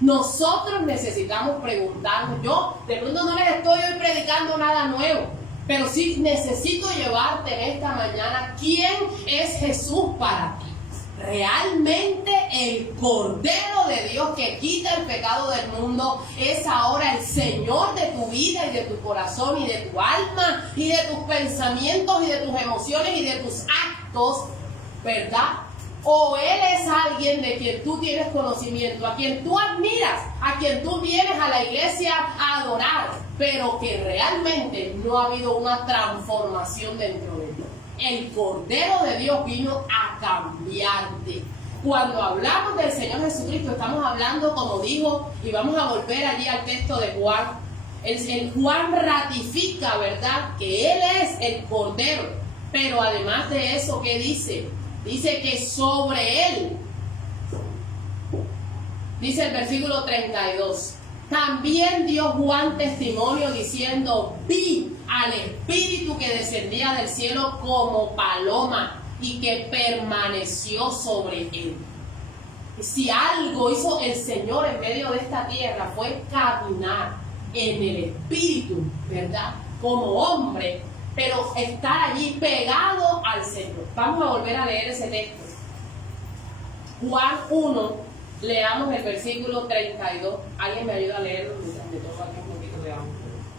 Nosotros necesitamos preguntarnos, yo de pronto no les estoy hoy predicando nada nuevo, pero sí necesito llevarte en esta mañana quién es Jesús para ti. Realmente el Cordero de Dios que quita el pecado del mundo es ahora el Señor de tu vida y de tu corazón y de tu alma y de tus pensamientos y de tus emociones y de tus actos, ¿verdad? O Él es alguien de quien tú tienes conocimiento, a quien tú admiras, a quien tú vienes a la iglesia a adorar, pero que realmente no ha habido una transformación dentro de ti. El Cordero de Dios vino a cambiarte. Cuando hablamos del Señor Jesucristo, estamos hablando, como dijo, y vamos a volver allí al texto de Juan. El Juan ratifica, ¿verdad?, que Él es el Cordero. Pero además de eso, ¿qué dice? Dice que sobre Él, dice el versículo 32, también dio Juan testimonio diciendo, vi al Espíritu que descendía del cielo como paloma y que permaneció sobre él. Si algo hizo el Señor en medio de esta tierra fue caminar en el Espíritu, ¿verdad?, como hombre, pero estar allí pegado al Señor. Vamos a volver a leer ese texto. Juan 1, leamos el versículo 32. ¿Alguien me ayuda a leerlo? Me toca aquí un poquito de agua.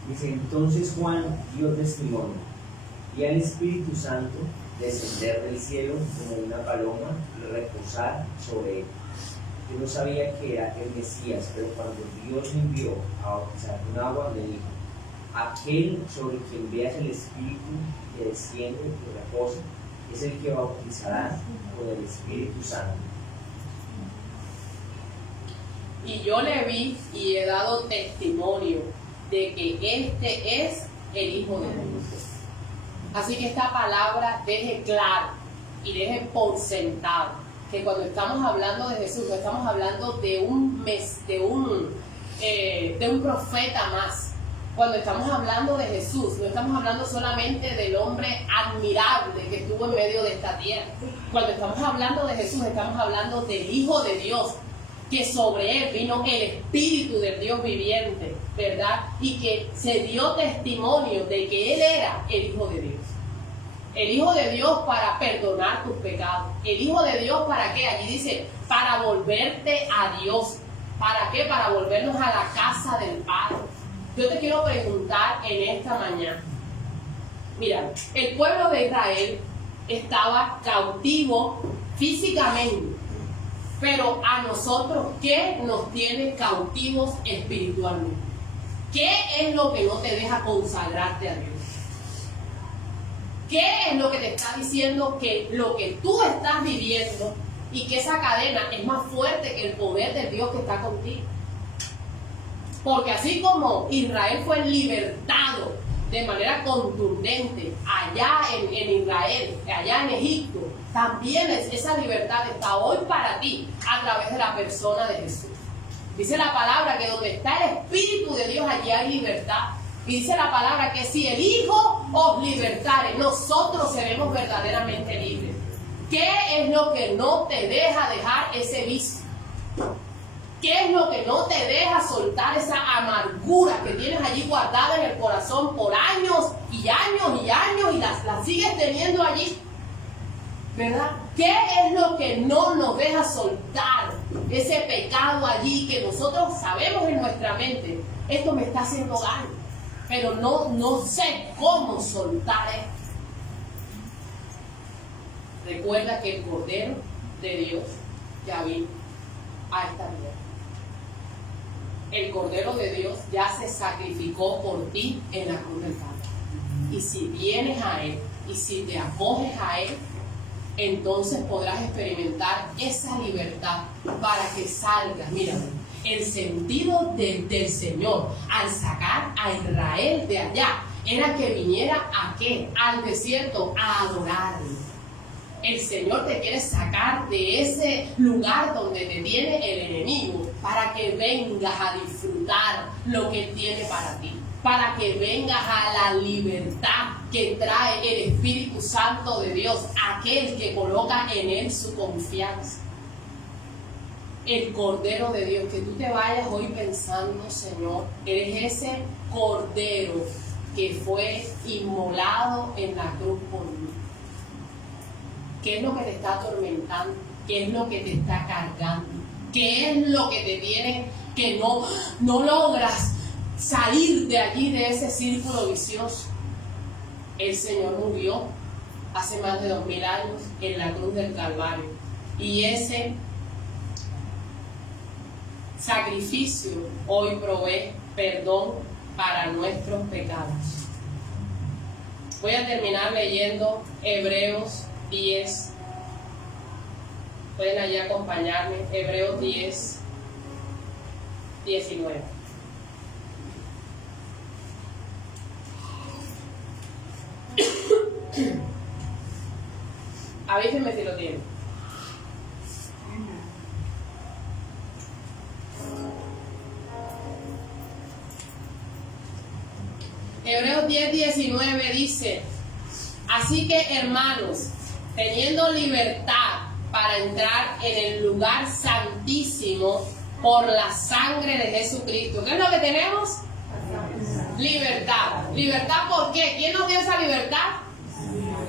Dice, entonces Juan dio testimonio, y al Espíritu Santo descender del cielo como una paloma, reposar sobre él. Yo no sabía que era el Mesías, pero cuando Dios me envió a bautizar con agua, me dijo, aquel sobre quien veas el Espíritu que desciende y reposa, es el que bautizará con el Espíritu Santo. Y yo le vi y he dado testimonio de que este es el Hijo de Dios. Así que esta palabra deje claro y deje por sentado que cuando estamos hablando de Jesús, no estamos hablando de un profeta más. Cuando estamos hablando de Jesús, no estamos hablando solamente del hombre admirable que estuvo en medio de esta tierra. Cuando estamos hablando de Jesús, estamos hablando del Hijo de Dios, que sobre él vino el Espíritu del Dios viviente, ¿verdad? Y que se dio testimonio de que él era el Hijo de Dios. El Hijo de Dios para perdonar tus pecados. El Hijo de Dios ¿para qué? Allí dice, para volverte a Dios. ¿Para qué? Para volvernos a la casa del Padre. Yo te quiero preguntar en esta mañana. Mira, el pueblo de Israel estaba cautivo físicamente. Pero a nosotros, ¿qué nos tiene cautivos espiritualmente? ¿Qué es lo que no te deja consagrarte a Dios? ¿Qué es lo que te está diciendo que lo que tú estás viviendo y que esa cadena es más fuerte que el poder del Dios que está contigo? Porque así como Israel fue libertado de manera contundente allá en Israel, allá en Egipto, también esa libertad está hoy para ti a través de la persona de Jesús. Dice la palabra que donde está el Espíritu de Dios, allí hay libertad. Y dice la palabra que si el Hijo os libertare, nosotros seremos verdaderamente libres. ¿Qué es lo que no te deja dejar ese vicio? ¿Qué es lo que no te deja soltar esa amargura que tienes allí guardada en el corazón por años y años y años y la sigues teniendo allí? ¿Verdad? ¿Qué es lo que no nos deja soltar ese pecado allí que nosotros sabemos en nuestra mente? Esto me está haciendo daño, pero no sé cómo soltar esto. Recuerda que el Cordero de Dios ya vino a esta vida. El Cordero de Dios ya se sacrificó por ti en la cruz del Calvario. Y si vienes a Él y si te acoges a Él, entonces podrás experimentar esa libertad para que salgas. Mira, el sentido del Señor al sacar a Israel de allá era que viniera ¿a qué? Al desierto a adorarlo. El Señor te quiere sacar de ese lugar donde te tiene el enemigo para que vengas a disfrutar lo que Él tiene para ti, para que vengas a la libertad que trae el Espíritu Santo de Dios, aquel que coloca en Él su confianza. El Cordero de Dios, que tú te vayas hoy pensando, Señor, eres ese Cordero que fue inmolado en la cruz por mí. ¿Qué es lo que te está atormentando? ¿Qué es lo que te está cargando? ¿Qué es lo que te tiene que no logras salir de allí, de ese círculo vicioso? El Señor murió hace más de 2000 años en la cruz del Calvario. Y ese sacrificio hoy provee perdón para nuestros pecados. Voy a terminar leyendo Hebreos 10. Pueden allí acompañarme. Hebreos 10, 19. Avísenme si lo tienen. Hebreos 10, 19 dice: así que, hermanos, teniendo libertad para entrar en el lugar santísimo por la sangre de Jesucristo. ¿Qué es lo que tenemos? Libertad. ¿Libertad por qué? ¿Quién nos dio esa libertad?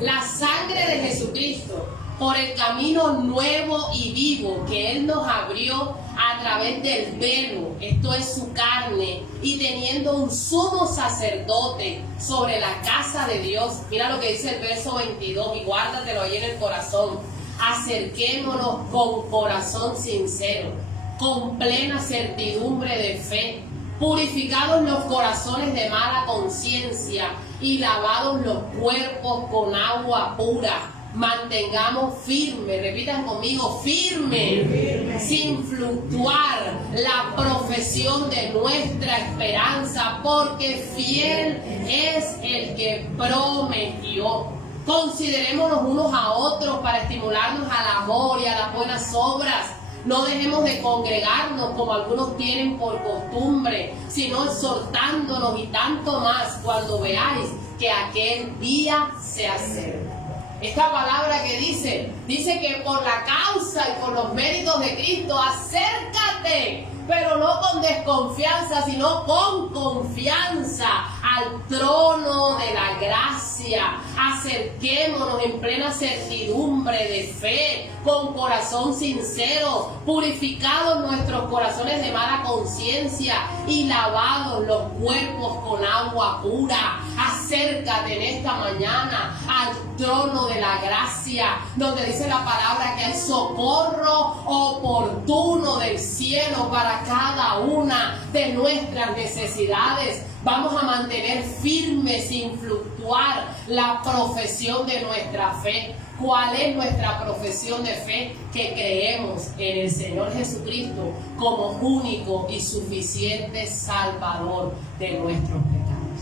La sangre de Jesucristo. Por el camino nuevo y vivo que Él nos abrió a través del velo, esto es su carne, y teniendo un sumo sacerdote sobre la casa de Dios. Mira lo que dice el verso 22 y guárdatelo ahí en el corazón. Acerquémonos con corazón sincero, con plena certidumbre de fe, purificados los corazones de mala conciencia y lavados los cuerpos con agua pura. Mantengamos firme, repitan conmigo, firme, sin fluctuar la profesión de nuestra esperanza, porque fiel es el que prometió. Considerémonos unos a otros para estimularnos al amor y a las buenas obras. No dejemos de congregarnos como algunos tienen por costumbre, sino exhortándonos, y tanto más cuando veáis que aquel día se acerca. Esta palabra que dice que por la causa y por los méritos de Cristo, acércate, pero no con desconfianza, sino con confianza al trono de la gracia. Acerquémonos en plena certidumbre de fe, con corazón sincero, purificados nuestros corazones de mala conciencia y lavados los cuerpos con agua pura. Acércate en esta mañana al trono de la gracia, donde dice la palabra que hay socorro oportuno del cielo para cada una de nuestras necesidades. Vamos a mantener firme, sin fluctuar, la profesión de nuestra fe. ¿Cuál es nuestra profesión de fe? Que creemos en el Señor Jesucristo como único y suficiente Salvador de nuestros pecados.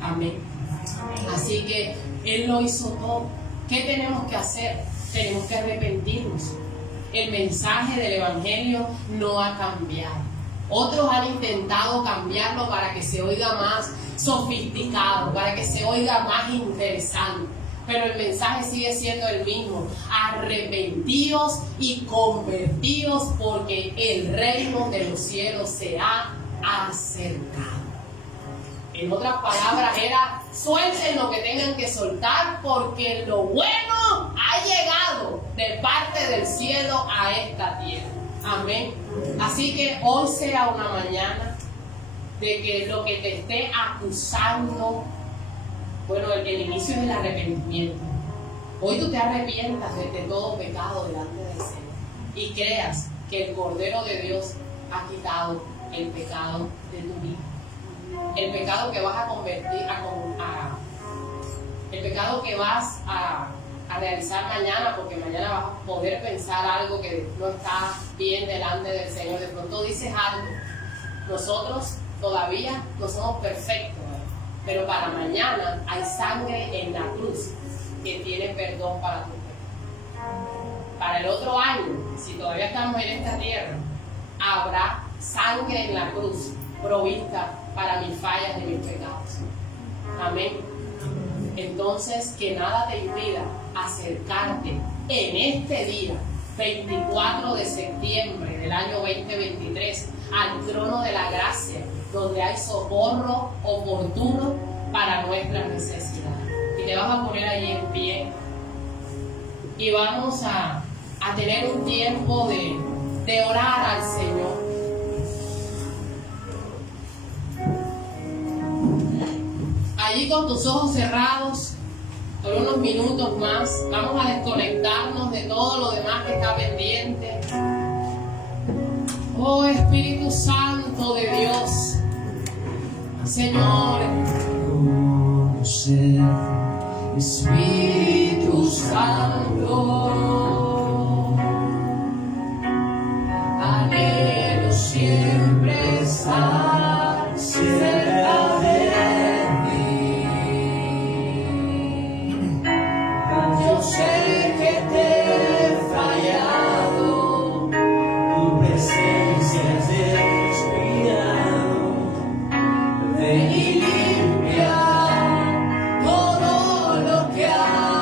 Amén. Así que Él lo hizo todo. ¿Qué tenemos que hacer? Tenemos que arrepentirnos. El mensaje del Evangelio no ha cambiado. Otros han intentado cambiarlo para que se oiga más sofisticado, para que se oiga más interesante. Pero el mensaje sigue siendo el mismo. Arrepentíos y convertíos, porque el reino de los cielos se ha acercado. En otras palabras era: suelten lo que tengan que soltar, porque lo bueno ha llegado de parte del cielo a esta tierra. Amén. Así que hoy sea una mañana de que lo que te esté acusando, bueno, el inicio es el arrepentimiento. Hoy tú te arrepientas de todo pecado delante del Señor y creas que el Cordero de Dios ha quitado el pecado de tu vida. El pecado que vas a convertir el pecado que vas a realizar mañana, porque mañana vas a poder pensar algo que no está bien delante del Señor. De pronto dices algo. Nosotros todavía no somos perfectos, pero para mañana hay sangre en la cruz que tiene perdón para tu pecado. Para el otro año, si todavía estamos en esta tierra, habrá sangre en la cruz provista para mis fallas y mis pecados. Amén. Entonces, que nada te impida acercarte en este día, 24 de septiembre del año 2023, al trono de la gracia, donde hay socorro oportuno para nuestras necesidades. Y te vas a poner ahí en pie y vamos a tener un tiempo de orar al Señor. Allí con tus ojos cerrados, por unos minutos más, vamos a desconectarnos de todo lo demás que está pendiente. Oh Espíritu Santo de Dios, Señor, Espíritu Santo, anhelo siempre estar cerca de sé que te he fallado, tu presencia es descuidado. Ven y limpia todo lo que hay.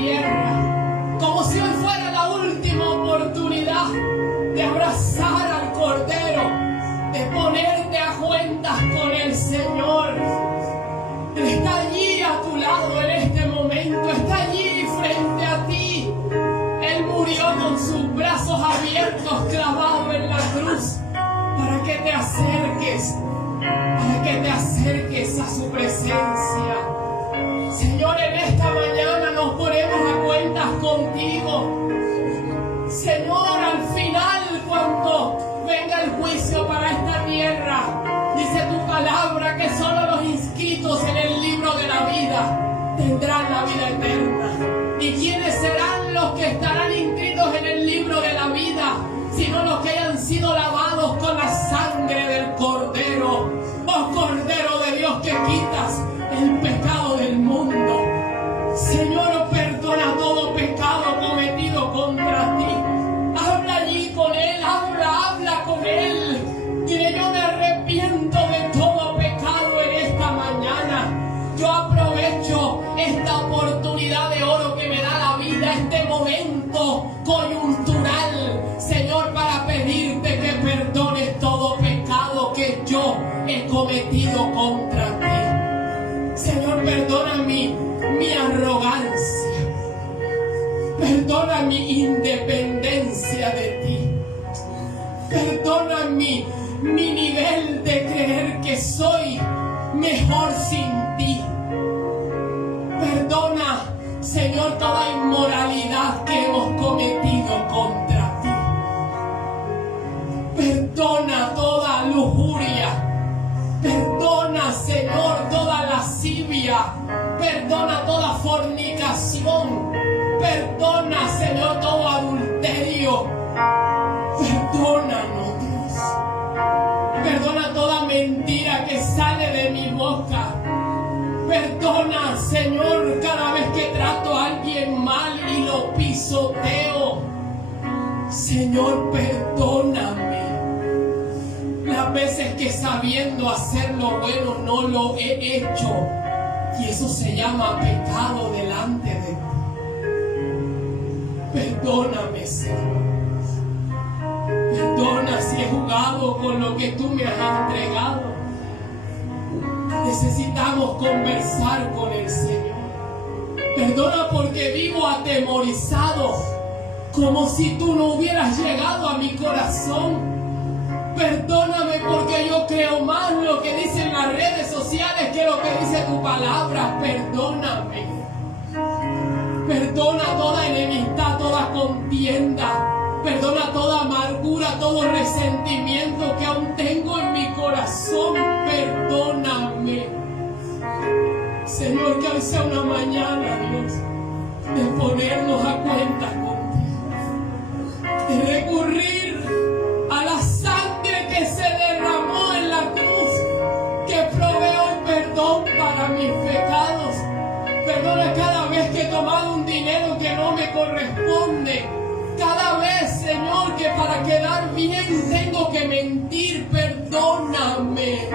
tierra, como si hoy fuera la última oportunidad de abrazar al Cordero, de ponerte a cuentas con el Señor. Él está allí a tu lado en este momento, está allí frente a ti. Él murió con sus brazos abiertos, clavado en la cruz, para que te acerques a su presencia. Señor, en esta mañana nos ponemos a cuentas contigo. Señor, al final, cuando venga el juicio para esta tierra, dice tu palabra que solo los inscritos en el libro de la vida tendrán la vida eterna. ¿Y quiénes serán los que estarán inscritos en el libro de la vida? Sino los que hayan sido lavados con la sangre del Cordero. Oh Cordero de Dios, que quitas el pecado del mundo. Señor, perdona todo pecado cometido contra ti. Habla allí con Él, habla con Él. Dile: yo me arrepiento de todo pecado en esta mañana. Yo aprovecho esta oportunidad de oro que me da la vida, este momento coyuntural, Señor, para pedirte que perdones todo pecado que yo he cometido contra ti. Señor, perdona mi arrogancia, perdona mi independencia de ti, perdona mi nivel de creer que soy mejor sin ti. Perdona, Señor, toda inmoralidad que hemos cometido contra ti. Perdona toda lujuria. Perdona, Señor, toda lascivia. Perdona toda fornicación. Perdona, Señor, todo adulterio. Perdónanos, Dios. Perdona toda mentira que sale de mi boca. Perdona, Señor, cada vez que trato a alguien mal y lo pisoteo. Señor, perdóname. Las veces que sabiendo hacer lo bueno no lo he hecho. Y eso se llama pecado delante de ti. Perdóname, Señor. Perdona si he jugado con lo que tú me has entregado. Necesitamos conversar con el Señor. Perdona porque vivo atemorizado, como si tú no hubieras llegado a mi corazón. Perdóname porque yo creo más lo que dicen las redes sociales que lo que dice tu palabra. Perdóname. Perdona toda enemistad, toda contienda. Perdona toda amargura, todo resentimiento que aún tengo en mi corazón. Perdóname. Señor, que hoy sea una mañana, Dios, de ponernos a cuentas contigo. De recurrir a la sangre que se derramó en la cruz, que provee hoy perdón para mis pecados. Perdona cada vez que he tomado un dinero que no me corresponde. Cada vez, Señor, que para quedar bien tengo que mentir. Perdóname.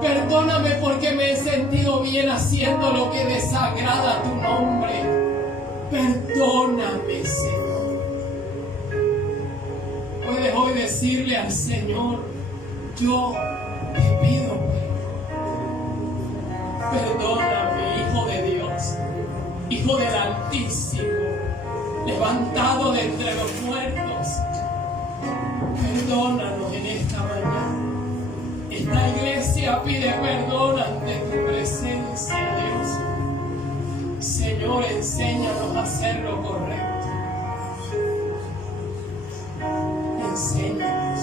Perdóname porque me he sentido bien haciendo lo que desagrada a tu nombre. Perdóname, Señor. Puedes hoy decirle al Señor: yo te pido perdón. Perdóname, Hijo de Dios, Hijo del Altísimo, levantado de entre los muertos. Perdónanos en esta mañana. Esta iglesia pide perdón ante tu presencia, Dios. Señor, enséñanos a hacer lo correcto. Enséñanos.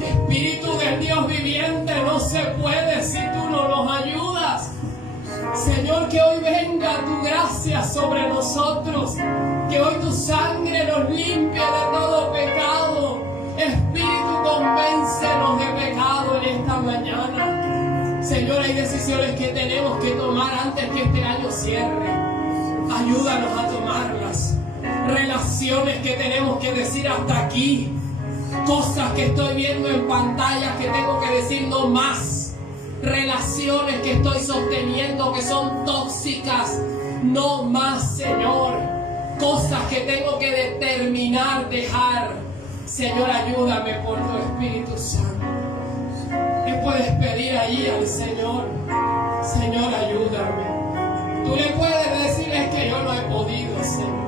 Espíritu del Dios viviente, no se puede si tú no nos ayudas. Señor, que hoy venga tu gracia sobre nosotros, que hoy tu sangre nos limpie de todo pecado. Espíritu, convéncenos de pecado en esta mañana. Señor, hay decisiones que tenemos que tomar antes que este año cierre. Ayúdanos a tomarlas. Relaciones que tenemos que decir hasta aquí. Cosas que estoy viendo en pantallas que tengo que decir no más. Relaciones que estoy sosteniendo que son tóxicas, No más, Señor. Cosas que tengo que determinar dejar. Señor, ayúdame por tu Espíritu Santo. Le puedes pedir ahí al Señor. Señor, ayúdame. Tú le puedes decir, es que yo no he podido, Señor.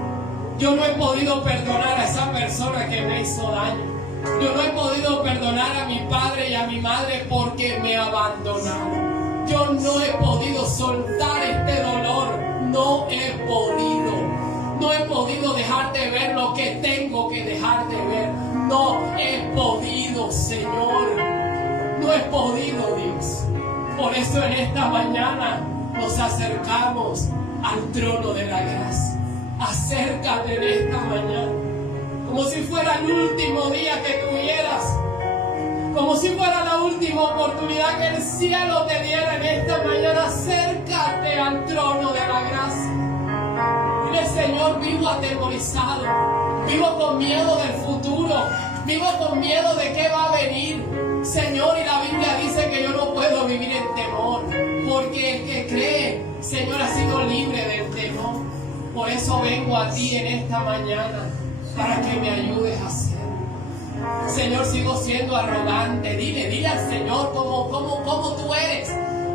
Yo no he podido perdonar a esa persona que me hizo daño. Yo no he podido perdonar a mi padre y a mi madre porque me abandonaron. Yo no he podido soltar este dolor. No he podido. No he podido dejar de ver lo que tengo que dejar de ver. No he podido, Señor. No he podido, Dios. Por eso en esta mañana nos acercamos al trono de la gracia. Acércate en esta mañana, como si fuera el último día que tuvieras, como si fuera la última oportunidad que el cielo te diera en esta mañana. Acércate al trono de la gracia. Dile, Señor, vivo atemorizado, vivo con miedo del futuro, vivo con miedo de qué va a venir, Señor, y la Biblia dice que yo no puedo vivir en temor, porque el que cree, Señor, ha sido libre del temor. Por eso vengo a ti en esta mañana, para que me ayudes a hacerlo. Señor, sigo siendo arrogante. Dile al Señor cómo tú eres.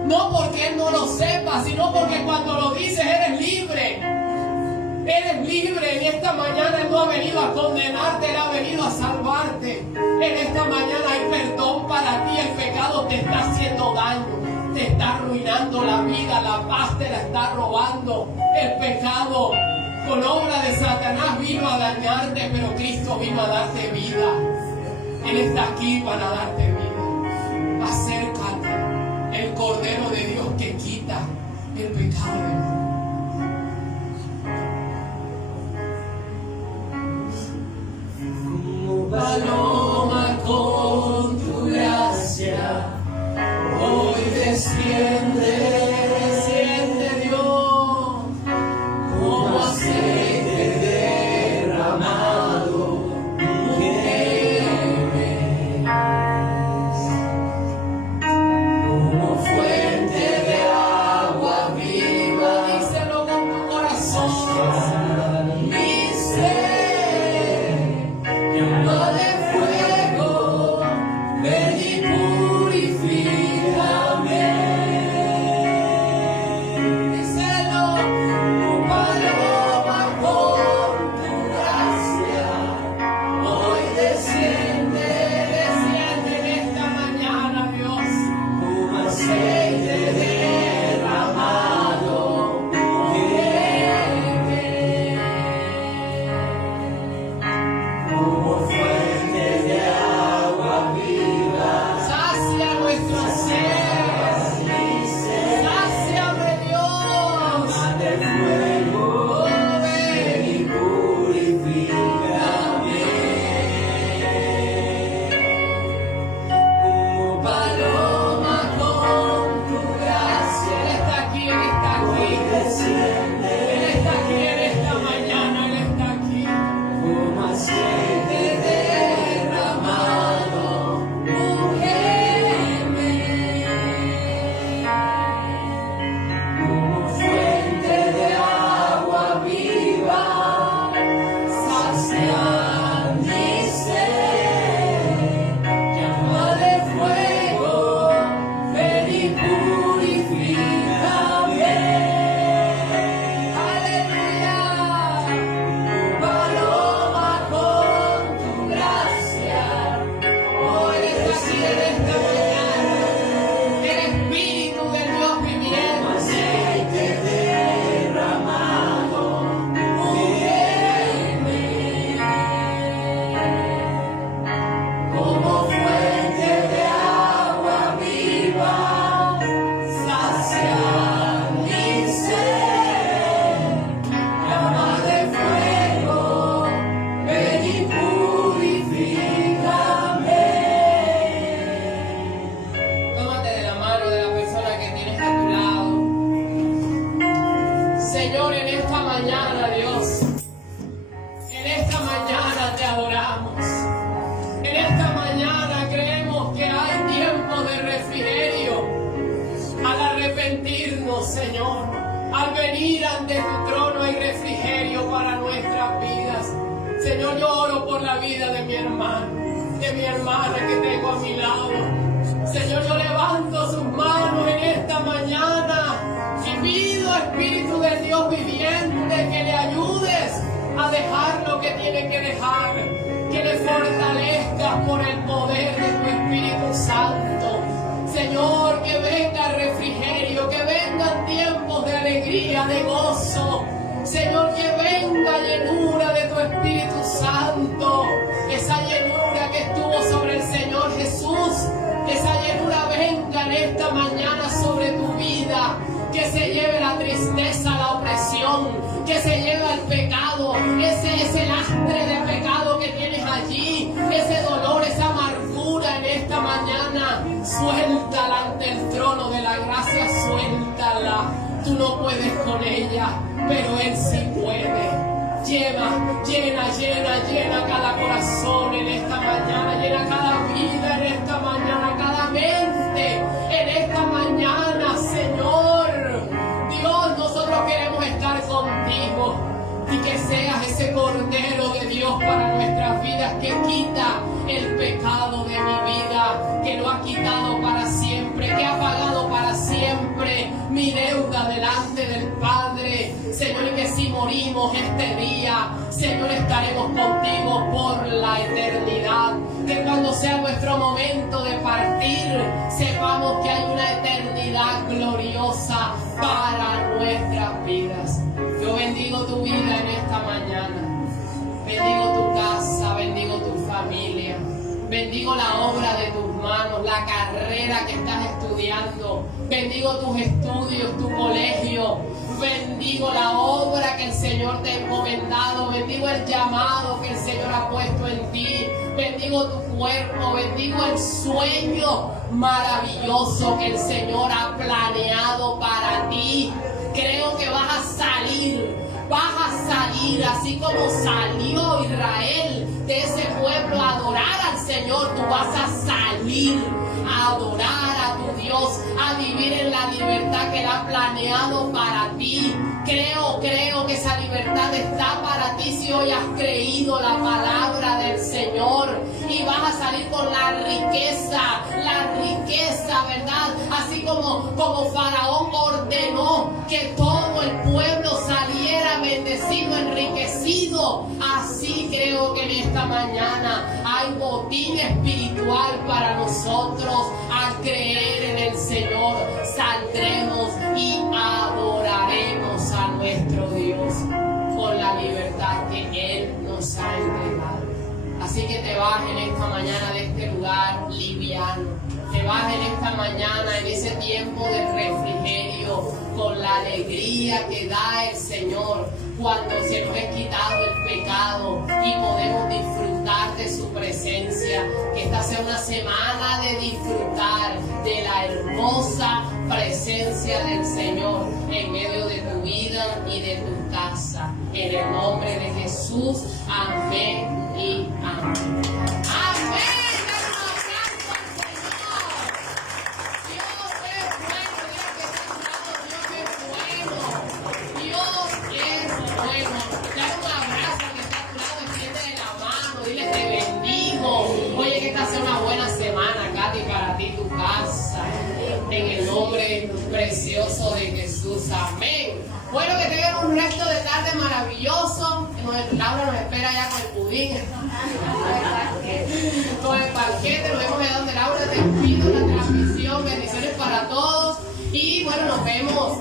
No porque Él no lo sepa, sino porque cuando lo dices eres libre. Eres libre. En esta mañana Él no ha venido a condenarte, Él ha venido a salvarte. En esta mañana hay perdón para ti. El pecado te está haciendo daño, te está arruinando la vida, la paz te la está robando. El pecado con obra de Satanás vino a dañarte, pero Cristo vino a darte vida. Él está aquí para darte vida. Acércate, el Cordero de Dios que quita el pecado del mundo. Como paloma con tu gracia, hoy desciende. Al venir ante tu trono hay refrigerio para nuestras vidas. Señor, yo oro por la vida de mi hermano, de mi hermana que tengo a mi lado. Señor, yo levanto sus manos en esta mañana y pido, Espíritu de Dios viviente, que le ayudes a dejar lo que tiene que dejar, que le fortalezcas por el poder de tu Espíritu Santo. Señor, que venga refrigerio, que vengan tiempos de alegría, de gozo. Señor, que venga llenura de tu Espíritu Santo, esa llenura que estuvo sobre el Señor Jesús, esa llenura venga en esta mañana sobre tu vida, que se lleve la tristeza, la opresión, que se lleve el pecado, ese lastre de pecado que tienes allí, ese dolor, esa amargura en esta mañana, suéltala ante el trono de la gracia, suéltala. Tú no puedes con ella, pero Él sí puede. Llena cada corazón en esta mañana, llena cada vida en esta mañana, cada mente en esta mañana, Señor. Dios, nosotros queremos estar contigo y que seas ese Cordero de Dios para nuestras vidas, que quita el pecado de mi vida, que lo ha quitado para siempre, que ha pagado para siempre mi deuda delante del Padre. Señor, y que si morimos este día, Señor, estaremos contigo por la eternidad. Que cuando sea nuestro momento de partir, sepamos que hay una eternidad gloriosa para nuestras vidas. Yo bendigo tu vida en esta mañana. Bendigo tu casa, bendigo tu familia. Bendigo la obra de tus manos, la carrera que estás estudiando. Bendigo tus estudios, tu colegio. Bendigo la obra que el Señor te ha encomendado. Bendigo el llamado que el Señor ha puesto en ti. Bendigo tu cuerpo. Bendigo el sueño maravilloso que el Señor ha planeado para ti. Creo que vas a salir así como salió Israel de ese pueblo a adorar al Señor. Tú vas a salir a adorar a tu Dios, a vivir en la libertad que Él ha planeado para ti. Creo que esa libertad está para ti si hoy has creído la palabra del Señor, y vas a salir con la riqueza, ¿verdad? Así como Faraón ordenó que todo el pueblo saliera bendecido, enriquecido. Así creo que en esta mañana hay botín espiritual para nosotros. Al creer en el Señor, saldremos y adoraremos a nuestro Dios con la libertad que Él nos ha entregado. Así que te vas en esta mañana de este lugar liviano. Te vas en esta mañana, en ese tiempo de refrigerio, con la alegría que da el Señor cuando se nos ha quitado el pecado y podemos disfrutar de su presencia. Que esta sea una semana de disfrutar de la hermosa presencia del Señor en medio de tu vida y de tu casa. En el nombre de Jesús, amén y amén. Amén. Oye, que esta sea una buena semana, Katy, para ti y tu casa. En el nombre precioso de Jesús. Amén. Bueno, que tengan un resto de tarde maravilloso. Laura nos espera ya con el pudín. Con el banquete. Nos vemos allá donde Laura. Te pido la transmisión. Bendiciones para todos. Y bueno, nos vemos.